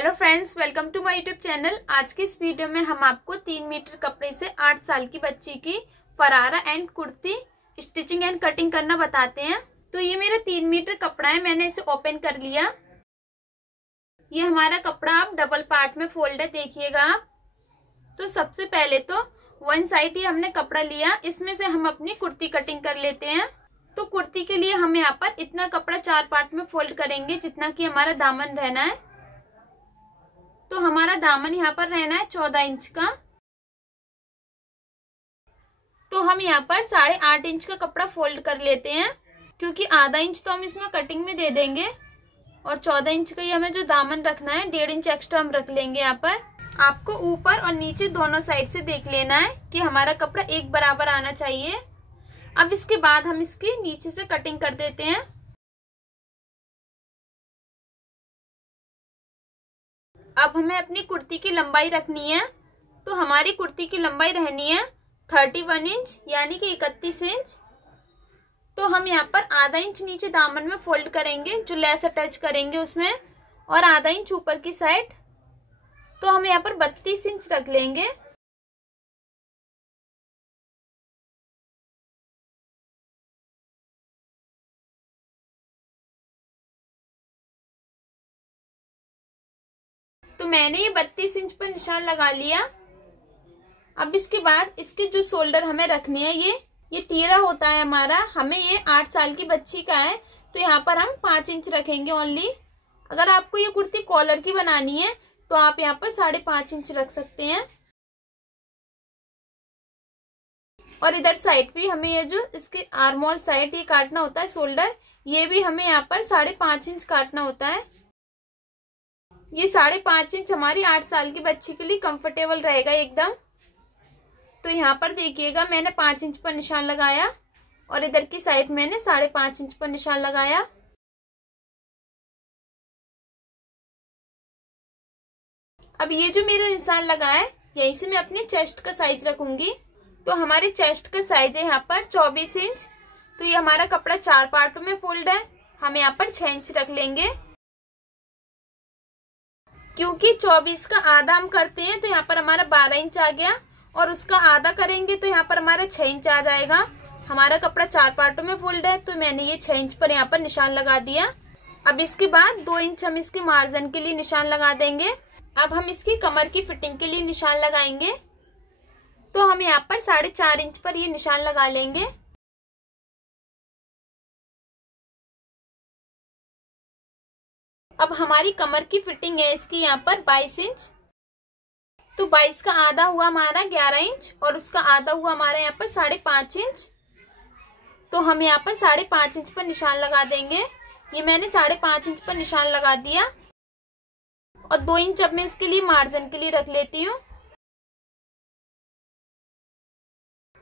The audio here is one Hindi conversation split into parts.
Hello friends, welcome to my YouTube channel. आज की इस वीडियो में हम आपको 3 मीटर कपड़े से 8 साल की बच्ची की फरारा and kurti stitching and cutting करना बताते हैं। तो ये मेरा 3 मीटर कपड़ा है, मैंने इसे ओपन कर लिया। ये हमारा कपड़ा आप डबल पार्ट में फोल्ड है, देखिएगा आप। तो सबसे पहले तो 1 साइड ही हमने कपड़ा लिया, इसमें से हम अपनी कुर्ती कटिंग कर लेते हैं। तो कुर्ती के लिए हम यहाँ पर इतना कपड़ा 4 पार्ट में फोल्ड करेंगे जितना कि हमारा दामन रहना है। तो हमारा दामन यहाँ पर रहना है 14 इंच का। तो हम यहाँ पर 8.5 इंच का कपड़ा फोल्ड कर लेते हैं, क्योंकि आधा इंच तो हम इसमें कटिंग में दे देंगे और 14 इंच का ही हमें जो दामन रखना है 1.5 इंच एक्स्ट्रा हम रख लेंगे। यहाँ पर आपको ऊपर और नीचे दोनों साइड से देख लेना है कि हमारा कपड़ा एक बराबर आना चाहिए। अब इसके बाद हम इसकी नीचे से कटिंग कर देते हैं। अब हमें अपनी कुर्ती की लंबाई रखनी है। तो हमारी कुर्ती की लंबाई रहनी है 31 इंच यानी कि 31 इंच। तो हम यहाँ पर आधा इंच नीचे दामन में फोल्ड करेंगे, जो लेस अटैच करेंगे उसमें, और आधा इंच ऊपर की साइड। तो हम यहाँ पर 32 इंच रख लेंगे। तो मैंने ये 32 इंच पर निशान लगा लिया। अब इसके बाद इसकी जो शोल्डर हमें रखनी है, ये तीरा होता है हमारा, हमें ये 8 साल की बच्ची का है, तो यहाँ पर हम 5 इंच रखेंगे ओनली। अगर आपको ये कुर्ती कॉलर की बनानी है तो आप यहाँ पर 5.5 इंच रख सकते हैं। और इधर साइड भी हमें ये जो इसके आर्मोल साइड ये काटना होता है शोल्डर, ये भी हमें यहाँ पर 5.5 इंच काटना होता है। ये 5.5 इंच हमारी 8 साल की बच्ची के लिए कंफर्टेबल रहेगा एकदम। तो यहाँ पर देखिएगा मैंने 5 इंच पर निशान लगाया और इधर की साइड मैंने 5.5 इंच पर निशान लगाया। अब ये जो मेरा निशान लगा है, यहीं से मैं अपने चेस्ट का साइज रखूंगी। तो हमारे चेस्ट का साइज है यहाँ पर 24 इंच। तो ये हमारा कपड़ा 4 पार्टों में फोल्ड है, हम यहाँ पर 6 इंच रख लेंगे। क्योंकि 24 का आधा हम करते हैं तो यहाँ पर हमारा 12 इंच आ गया, और उसका आधा करेंगे तो यहाँ पर हमारा 6 इंच आ जाएगा। हमारा कपड़ा 4 पार्टों में फोल्ड है, तो मैंने ये 6 इंच पर यहाँ पर निशान लगा दिया। अब इसके बाद 2 इंच हम इसके मार्जिन के लिए निशान लगा देंगे। अब हम इसकी कमर की फिटिंग के लिए निशान लगाएंगे। तो हम यहाँ पर 4.5 इंच पर ये निशान लगा लेंगे। अब हमारी कमर की फिटिंग है इसकी यहाँ पर 22 इंच। तो 22 का आधा हुआ हमारा 11 इंच और उसका आधा हुआ हमारा यहाँ पर 5.5 इंच। तो हम यहाँ पर 5.5 इंच पर निशान लगा देंगे। ये मैंने 5.5 इंच पर निशान लगा दिया और 2 इंच अब मैं इसके लिए मार्जिन के लिए रख लेती हूँ।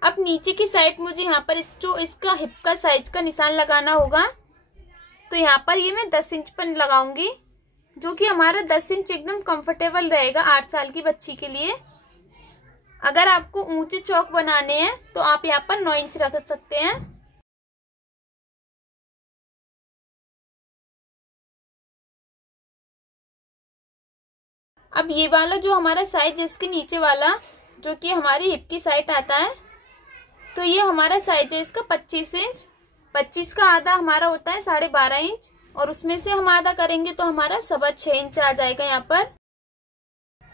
अब नीचे की साइड मुझे यहाँ पर जो इसका हिप का साइज का निशान लगाना होगा, तो यहाँ पर ये मैं 10 इंच पर लगाऊंगी, जो कि हमारा 10 इंच एकदम कंफर्टेबल रहेगा 8 साल की बच्ची के लिए। अगर आपको ऊंचे चौक बनाने हैं तो आप यहाँ पर 9 इंच रख सकते हैं। अब ये वाला जो हमारा साइज इसके नीचे वाला, जो कि हमारी हिप की साइड आता है, तो ये हमारा साइज है इसका 25 इंच। 25 का आधा हमारा होता है 12.5 इंच, और उसमें से हम आधा करेंगे तो हमारा 6.25 इंच आ जाएगा यहाँ पर।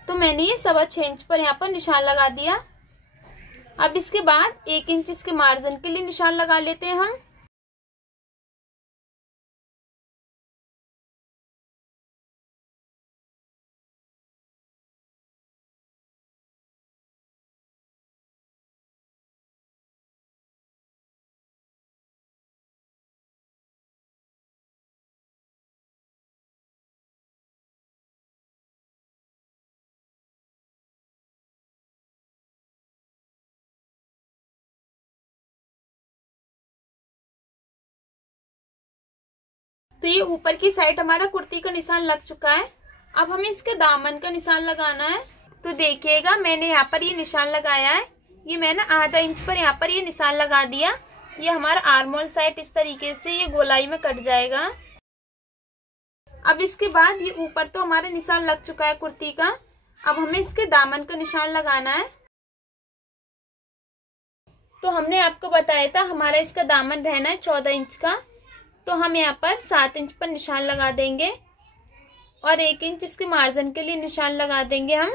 तो मैंने ये 6.25 इंच पर यहाँ पर निशान लगा दिया। अब इसके बाद 1 इंच इसके मार्जिन के लिए निशान लगा लेते हैं हम। तो ये ऊपर की साइड हमारा कुर्ती का निशान लग चुका है। अब हमें इसके दामन का निशान लगाना है। तो देखिएगा मैंने यहाँ पर ये निशान लगाया है। ये मैंने आधा इंच पर यहाँ पर ये निशान लगा दिया। ये हमारा आर्मोल साइड इस तरीके से ये गोलाई में कट जाएगा। अब इसके बाद ये ऊपर तो हमारा निशान लग चुका है कुर्ती का। अब हमें इसके दामन का निशान लगाना है। तो हमने आपको बताया था हमारा इसका दामन रहना है 14 इंच का, तो हम यहाँ पर 7 इंच पर निशान लगा देंगे और 1 इंच इसके मार्जिन के लिए निशान लगा देंगे हम,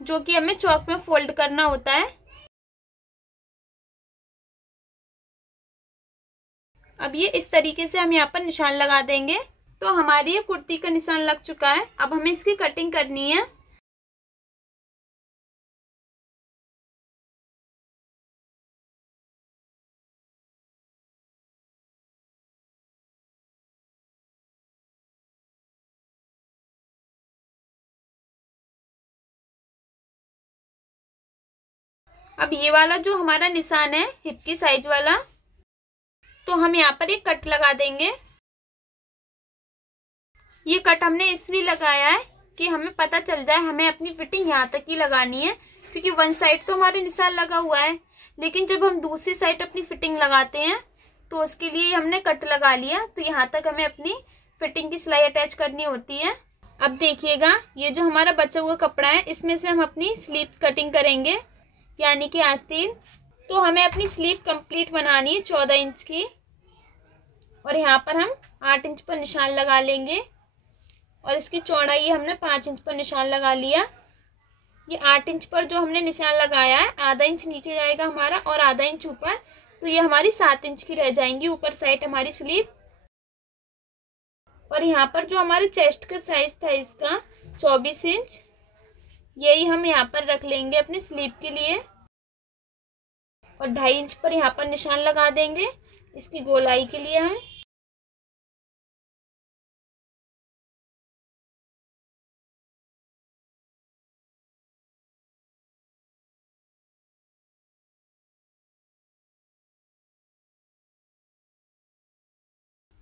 जो कि हमें चौक में फोल्ड करना होता है। अब ये इस तरीके से हम यहाँ पर निशान लगा देंगे। तो हमारी ये कुर्ती का निशान लग चुका है। अब हमें इसकी कटिंग करनी है। अब ये वाला जो हमारा निशान है हिप की साइज वाला, तो हम यहाँ पर एक कट लगा देंगे। ये कट हमने इसलिए लगाया है कि हमें पता चल जाए हमें अपनी फिटिंग यहाँ तक ही लगानी है, क्योंकि वन साइड तो हमारे निशान लगा हुआ है, लेकिन जब हम दूसरी साइड अपनी फिटिंग लगाते हैं तो उसके लिए हमने कट लगा लिया। तो यहाँ तक हमें अपनी फिटिंग की सिलाई अटैच करनी होती है। अब देखिएगा ये जो हमारा बचा हुआ कपड़ा है इसमें से हम अपनी स्लीव कटिंग करेंगे, यानी कि आस्तीन। तो हमें अपनी स्लीव कंप्लीट बनानी है 14 इंच की, और यहाँ पर हम 8 इंच पर निशान लगा लेंगे और इसकी चौड़ाई हमने 5 इंच पर निशान लगा लिया। ये 8 इंच पर जो हमने निशान लगाया है आधा इंच नीचे जाएगा हमारा और आधा इंच ऊपर, तो ये हमारी 7 इंच की रह जाएंगी ऊपर साइड हमारी स्लीव। और यहाँ पर जो हमारे चेस्ट का साइज था इसका 24 इंच, यही हम यहाँ पर रख लेंगे अपनी स्लीव के लिए। और 2.5 इंच पर यहाँ पर निशान लगा देंगे इसकी गोलाई के लिए हम।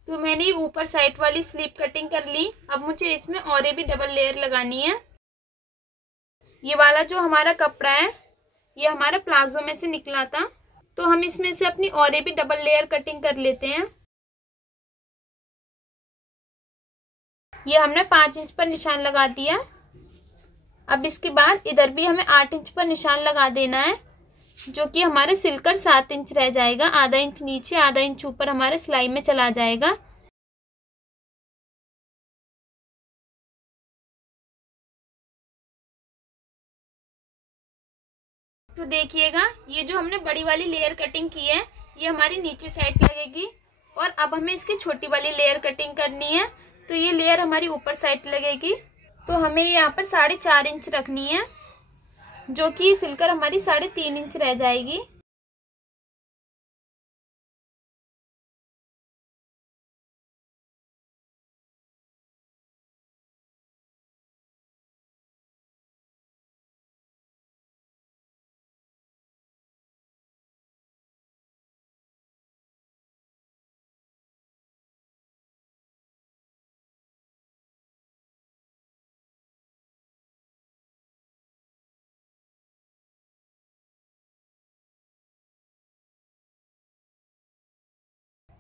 तो मैंने ऊपर साइड वाली स्लीव कटिंग कर ली। अब मुझे इसमें और भी डबल लेयर लगानी है। ये वाला जो हमारा कपड़ा है ये हमारा प्लाजो में से निकला था, तो हम इसमें से अपनी और भी डबल लेयर कटिंग कर लेते हैं। ये हमने 5 इंच पर निशान लगा दिया। अब इसके बाद इधर भी हमें 8 इंच पर निशान लगा देना है, जो कि हमारे सिलकर 7 इंच रह जाएगा। आधा इंच नीचे आधा इंच ऊपर हमारे सिलाई में चला जाएगा। तो देखिएगा ये जो हमने बड़ी वाली लेयर कटिंग की है ये हमारी नीचे साइड लगेगी, और अब हमें इसकी छोटी वाली लेयर कटिंग करनी है, तो ये लेयर हमारी ऊपर साइड लगेगी। तो हमें यहाँ पर 4.5 इंच रखनी है, जो कि सिलकर हमारी 3.5 इंच रह जाएगी।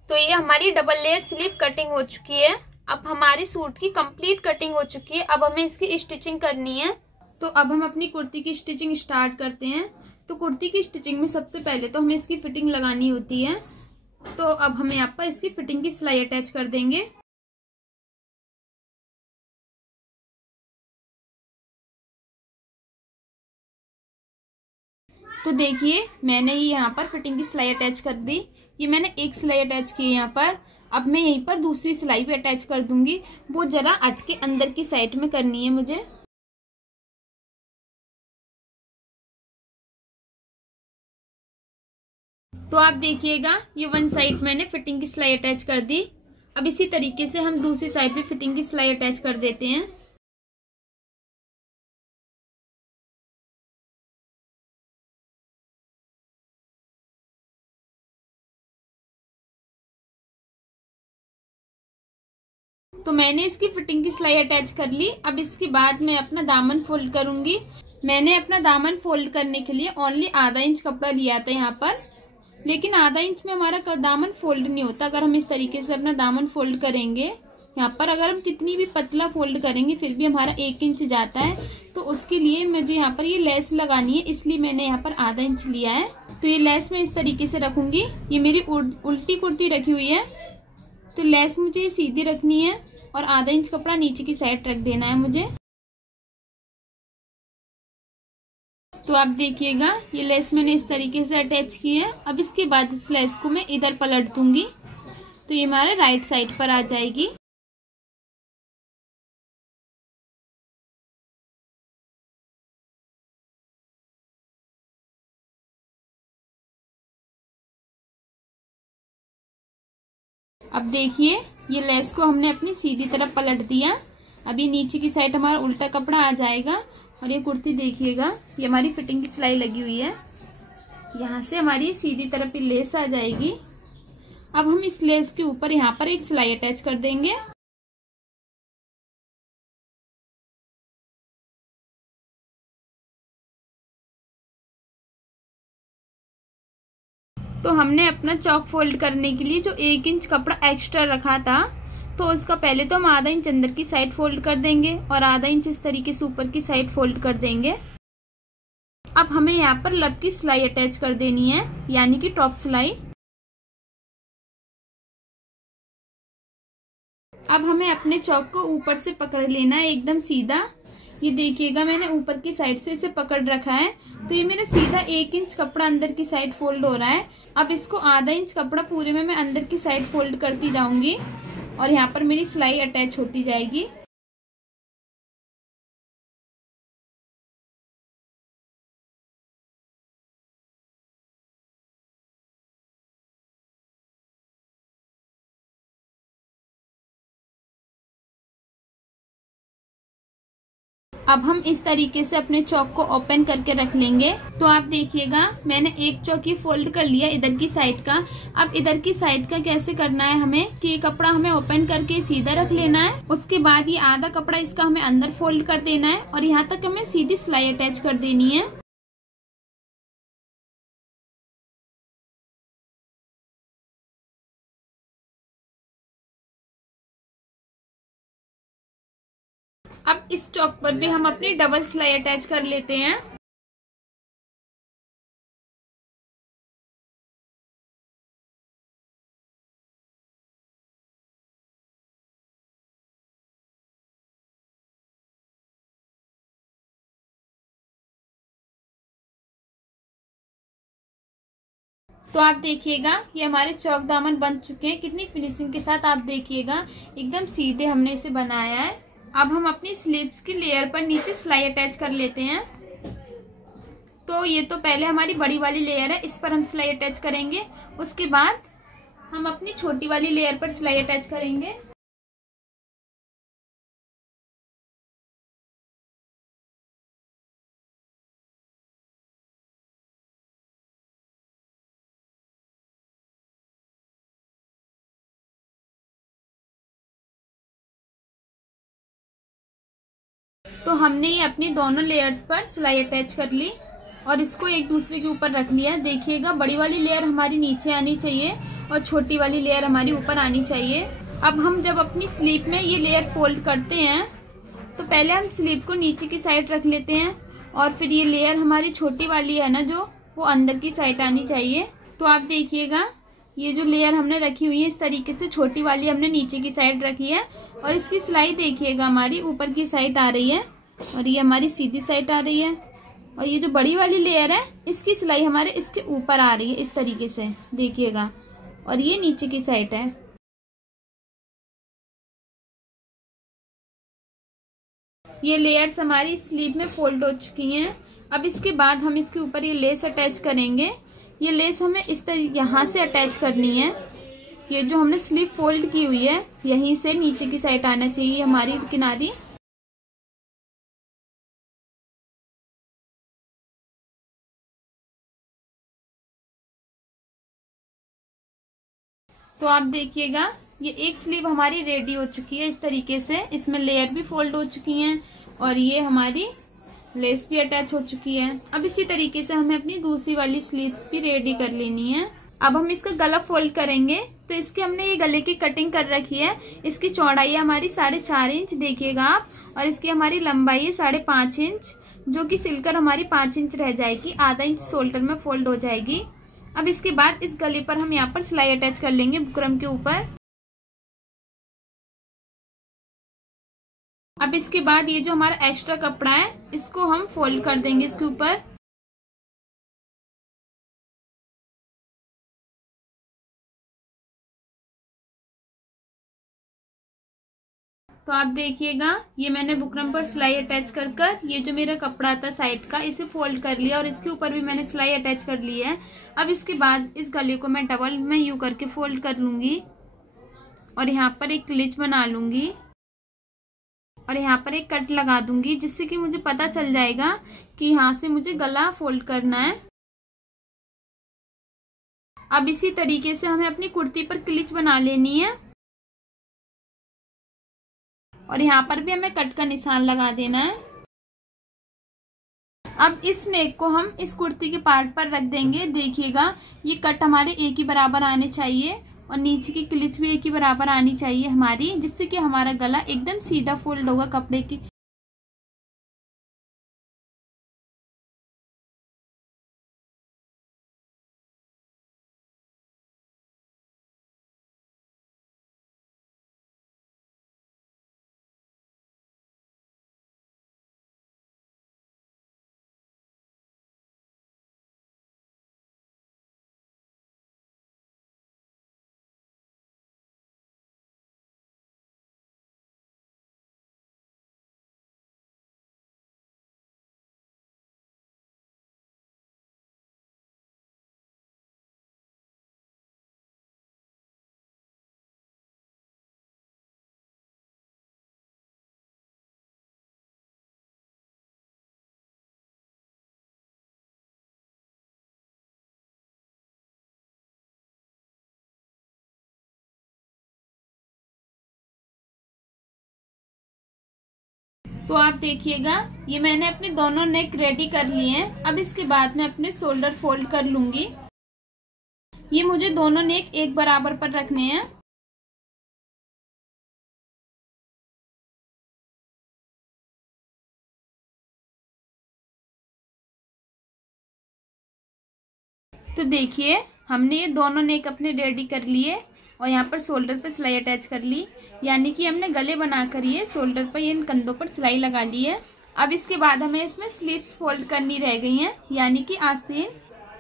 तो ये हमारी डबल लेयर स्लीव कटिंग हो चुकी है। अब हमारी सूट की कंप्लीट कटिंग हो चुकी है। अब हमें इसकी स्टिचिंग करनी है। तो अब हम अपनी कुर्ती की स्टिचिंग स्टार्ट करते हैं। तो कुर्ती की स्टिचिंग में सबसे पहले तो हमें इसकी फिटिंग लगानी होती है। तो अब हम यहाँ पर इसकी फिटिंग की सिलाई अटैच कर देंगे। तो देखिए मैंने ये यहाँ पर फिटिंग की सिलाई अटैच कर दी। ये मैंने एक सिलाई अटैच की है यहाँ पर। अब मैं यहीं पर दूसरी सिलाई भी अटैच कर दूंगी, वो जरा अटके अंदर की साइड में करनी है मुझे। तो आप देखिएगा ये वन साइड मैंने फिटिंग की सिलाई अटैच कर दी। अब इसी तरीके से हम दूसरी साइड पे फिटिंग की सिलाई अटैच कर देते हैं। तो मैंने इसकी फिटिंग की सिलाई अटैच कर ली। अब इसके बाद मैं अपना दामन फोल्ड करूंगी। मैंने अपना दामन फोल्ड करने के लिए ओनली आधा इंच कपड़ा लिया था यहाँ पर, लेकिन आधा इंच में हमारा दामन फोल्ड नहीं होता। अगर हम इस तरीके से अपना दामन फोल्ड करेंगे यहाँ पर अगर हम कितनी भी पतला फोल्ड करेंगे फिर भी हमारा 1 इंच जाता है, तो उसके लिए मुझे यहाँ पर ये लेस लगानी है, इसलिए मैंने यहाँ पर आधा इंच लिया है। तो ये लेस मैं इस तरीके से रखूंगी। ये मेरी उल्टी कुर्ती रखी हुई है, तो लेस मुझे ये सीधी रखनी है और आधा इंच कपड़ा नीचे की साइड रख देना है मुझे। तो आप देखिएगा ये लेस मैंने इस तरीके से अटैच की है। अब इसके बाद इस लेस को मैं इधर पलट दूंगी, तो ये हमारे राइट साइड पर आ जाएगी। अब देखिए ये लेस को हमने अपनी सीधी तरफ पलट दिया। अभी नीचे की साइड हमारा उल्टा कपड़ा आ जाएगा और ये कुर्ती देखिएगा ये हमारी फिटिंग की सिलाई लगी हुई है। यहाँ से हमारी सीधी तरफ लेस आ जाएगी। अब हम इस लेस के ऊपर यहाँ पर एक सिलाई अटैच कर देंगे। तो हमने अपना चौक फोल्ड करने के लिए जो 1 इंच कपड़ा एक्स्ट्रा रखा था, तो उसका पहले तो हम आधा इंच अंदर की साइड फोल्ड कर देंगे और आधा इंच इस तरीके से ऊपर की साइड फोल्ड कर देंगे। अब हमें यहाँ पर लब की सिलाई अटैच कर देनी है, यानी कि टॉप सिलाई। अब हमें अपने चौक को ऊपर से पकड़ लेना है एकदम सीधा। ये देखिएगा मैंने ऊपर की साइड से इसे पकड़ रखा है, तो ये मेरा सीधा 1 इंच कपड़ा अंदर की साइड फोल्ड हो रहा है। अब इसको आधा इंच कपड़ा पूरे में मैं अंदर की साइड फोल्ड करती जाऊंगी और यहाँ पर मेरी सिलाई अटैच होती जाएगी। अब हम इस तरीके से अपने चौक को ओपन करके रख लेंगे। तो आप देखिएगा मैंने एक चौकी फोल्ड कर लिया इधर की साइड का। अब इधर की साइड का कैसे करना है हमें कि ये कपड़ा हमें ओपन करके सीधा रख लेना है। उसके बाद ये आधा कपड़ा इसका हमें अंदर फोल्ड कर देना है और यहाँ तक हमें सीधी सिलाई अटैच कर देनी है। अब इस चौक पर भी हम अपनी डबल सिलाई अटैच कर लेते हैं। तो आप देखिएगा ये हमारे चौक दामन बन चुके हैं, कितनी फिनिशिंग के साथ। आप देखिएगा एकदम सीधे हमने इसे बनाया है। अब हम अपनी स्लीव्स की लेयर पर नीचे सिलाई अटैच कर लेते हैं। तो ये तो पहले हमारी बड़ी वाली लेयर है, इस पर हम सिलाई अटैच करेंगे। उसके बाद हम अपनी छोटी वाली लेयर पर सिलाई अटैच करेंगे। तो हमने ये अपनी दोनों लेयर्स पर सिलाई अटैच कर ली और इसको एक दूसरे के ऊपर रख लिया। देखिएगा बड़ी वाली लेयर हमारी नीचे आनी चाहिए और छोटी वाली लेयर हमारी ऊपर आनी चाहिए। अब हम जब अपनी स्लीव में ये लेयर फोल्ड करते हैं तो पहले हम स्लीव को नीचे की साइड रख लेते हैं और फिर ये लेयर हमारी छोटी वाली है ना जो, वो अंदर की साइड आनी चाहिए। तो आप देखिएगा ये जो लेयर हमने रखी हुई है इस तरीके से छोटी वाली हमने नीचे की साइड रखी है और इसकी सिलाई देखिएगा हमारी ऊपर की साइड आ रही है और ये हमारी सीधी साइड आ रही है। और ये जो बड़ी वाली लेयर है इसकी सिलाई हमारे इसके ऊपर आ रही है इस तरीके से देखिएगा, और ये नीचे की साइड है। ये लेयर्स हमारी स्लीव में फोल्ड हो चुकी हैं। अब इसके बाद हम इसके ऊपर ये लेस अटैच करेंगे। ये लेस हमें इस तरह यहाँ से अटैच करनी है। ये जो हमने स्लीव फोल्ड की हुई है यहीं से नीचे की साइड आना चाहिए हमारी किनारी। तो आप देखिएगा ये एक स्लीव हमारी रेडी हो चुकी है इस तरीके से। इसमें लेयर भी फोल्ड हो चुकी हैं और ये हमारी लेस भी अटैच हो चुकी है। अब इसी तरीके से हमें अपनी दूसरी वाली स्लीव्स भी रेडी कर लेनी है। अब हम इसका गला फोल्ड करेंगे। तो इसके हमने ये गले की कटिंग कर रखी है। इसकी चौड़ाई है हमारी 4.5 इंच, देखिएगा आप, और इसकी हमारी लंबाई है 5.5 इंच, जो कि सिलकर हमारी 5 इंच रह जाएगी। आधा इंच शोल्डर में फोल्ड हो जाएगी। अब इसके बाद इस गले पर हम यहाँ पर सिलाई अटैच कर लेंगे बुकरम के ऊपर। अब इसके बाद ये जो हमारा एक्स्ट्रा कपड़ा है इसको हम फोल्ड कर देंगे इसके ऊपर। तो आप देखिएगा, ये मैंने बुकरम पर सिलाई अटैच कर कर ये जो मेरा कपड़ा था साइड का, इसे फोल्ड कर लिया और इसके ऊपर भी मैंने सिलाई अटैच कर ली है। अब इसके बाद इस गले को मैं डबल में यूं करके फोल्ड कर लूंगी और यहाँ पर एक क्लिच बना लूंगी और यहाँ पर एक कट लगा दूंगी, जिससे कि मुझे पता चल जाएगा कि यहाँ से मुझे गला फोल्ड करना है। अब इसी तरीके से हमें अपनी कुर्ती पर क्लिच बना लेनी है और यहाँ पर भी हमें कट का निशान लगा देना है। अब इस नेक को हम इस कुर्ती के पार्ट पर रख देंगे। देखिएगा, ये कट हमारे एक ही बराबर आने चाहिए और नीचे की क्लिच भी एक ही बराबर आनी चाहिए हमारी, जिससे कि हमारा गला एकदम सीधा फोल्ड होगा कपड़े की। तो आप देखिएगा, ये मैंने अपने दोनों नेक रेडी कर लिए हैं। अब इसके बाद मैं अपने शोल्डर फोल्ड कर लूंगी। ये मुझे दोनों नेक एक बराबर पर रखने हैं। तो देखिए, हमने ये दोनों नेक अपने रेडी कर लिए और यहाँ पर शोल्डर पर सिलाई अटैच कर ली, यानी कि हमने गले बनाकर ये शोल्डर पर, इन कंधों पर सिलाई लगा ली है। अब इसके बाद हमें इसमें स्लीव्स फोल्ड करनी रह गई हैं, यानी कि आस्तीन।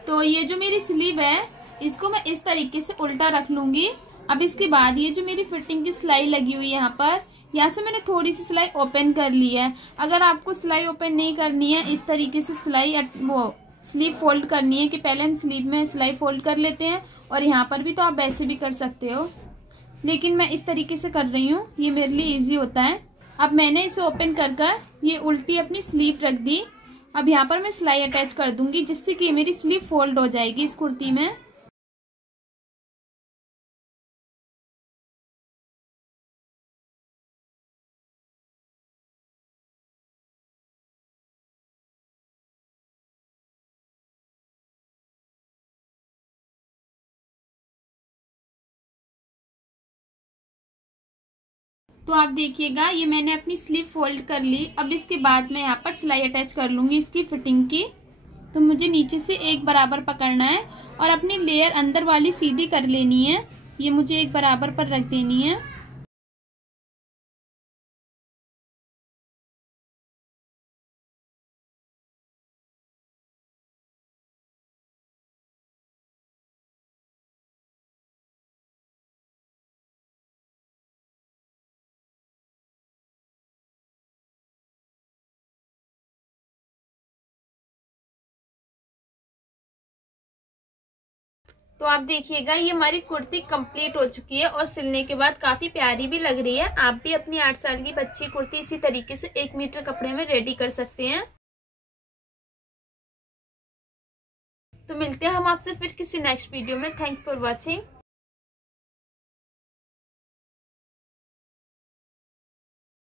तो ये जो मेरी स्लीव है इसको मैं इस तरीके से उल्टा रख लूंगी। अब इसके बाद ये जो मेरी फिटिंग की सिलाई लगी हुई है यहाँ से मैंने थोड़ी सी सिलाई ओपन कर ली है। अगर आपको सिलाई ओपन नहीं करनी है, इस तरीके से सिलाई वो स्लीव फोल्ड करनी है कि पहले हम स्लीव में सिलाई फोल्ड कर लेते हैं, और यहाँ पर भी तो आप वैसे भी कर सकते हो, लेकिन मैं इस तरीके से कर रही हूँ, ये मेरे लिए इजी होता है। अब मैंने इसे ओपन कर कर ये उल्टी अपनी स्लीव रख दी। अब यहाँ पर मैं सिलाई अटैच कर दूंगी, जिससे कि मेरी स्लीव फोल्ड हो जाएगी इस कुर्ती में। तो आप देखिएगा, ये मैंने अपनी स्लीव फोल्ड कर ली। अब इसके बाद मैं यहाँ पर सिलाई अटैच कर लूंगी इसकी फिटिंग की। तो मुझे नीचे से एक बराबर पकड़ना है और अपनी लेयर अंदर वाली सीधी कर लेनी है। ये मुझे एक बराबर पर रख देनी है। तो आप देखिएगा, ये हमारी कुर्ती कंप्लीट हो चुकी है और सिलने के बाद काफी प्यारी भी लग रही है। आप भी अपनी 8 साल की बच्ची कुर्ती इसी तरीके से 1 मीटर कपड़े में रेडी कर सकते हैं। तो मिलते हैं हम आपसे फिर किसी नेक्स्ट वीडियो में। Thanks for watching.